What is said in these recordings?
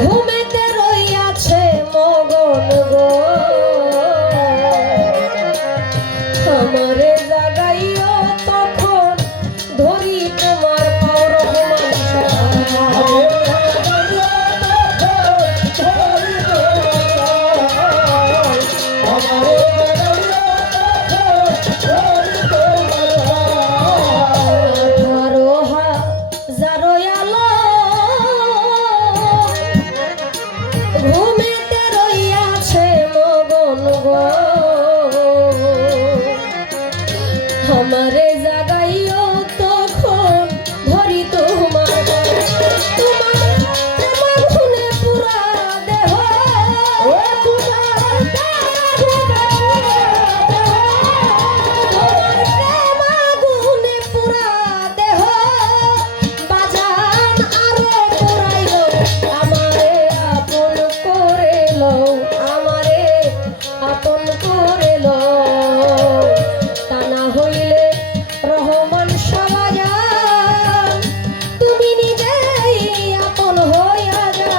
ঘুমেতে রইয়াছে মগন গো আমারে জাগাইও তখন ধরি তোমার পাওর ঘুমেতে রইয়াছে মগন গো আমারে জাগাইও তখন ধরি তোমার গুনে পুরা দেহ গুনে পুরা দেহ বাজান আরো পুরাইল আমারে আপন করে লও আমারে আপন করে লও তা না হইলে রহমান সবাজান তুমি নিজেই আপন হইয়া যা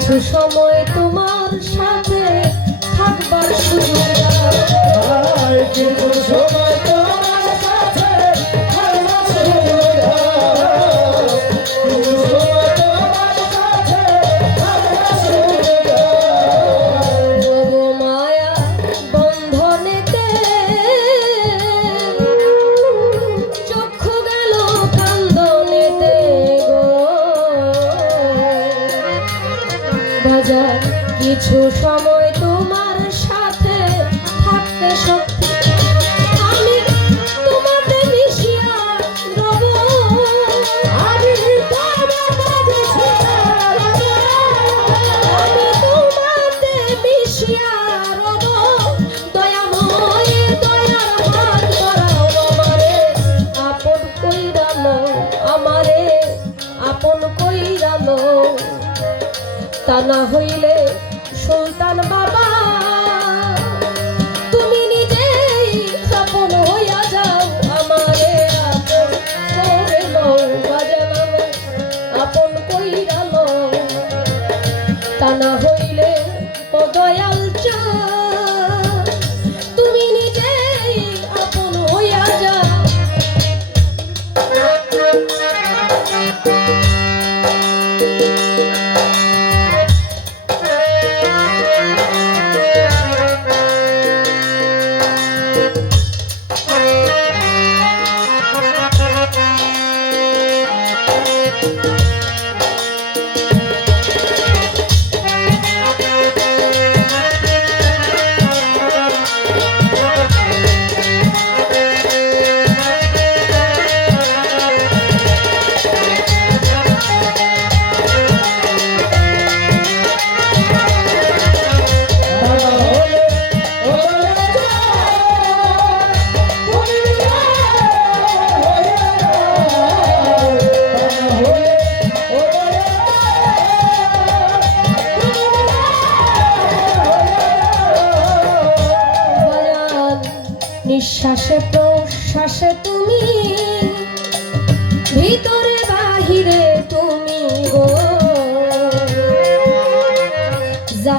কিছু সময় তোমার সাথে থাকবার সুযোগ কিছু সময় তোমার সাথে থাকবার সুযোগ মায়া বন্ধনেতে চক্ষু গেল কান্দনেতে গো বাজার কিছু সময় তোমার সাথে থাকতে সত্যি আমি তোমাতে মিশিয়া রব আমি তোমাতে মিশিয়া রব দয়াময় দয়ার হাত ধরাও আমারে আপন কইরা লও আমারে আপন কইরা লও তা না হইলে সুলতান বাবা তুমি নিজেই আপন হইয়া যাও আমারে আপন করে লও বাজান আপন কইরা লও তা না হইলে ও দয়াল চা তুমি নিজেই আপন হইয়া যাও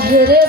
ঝেড়ে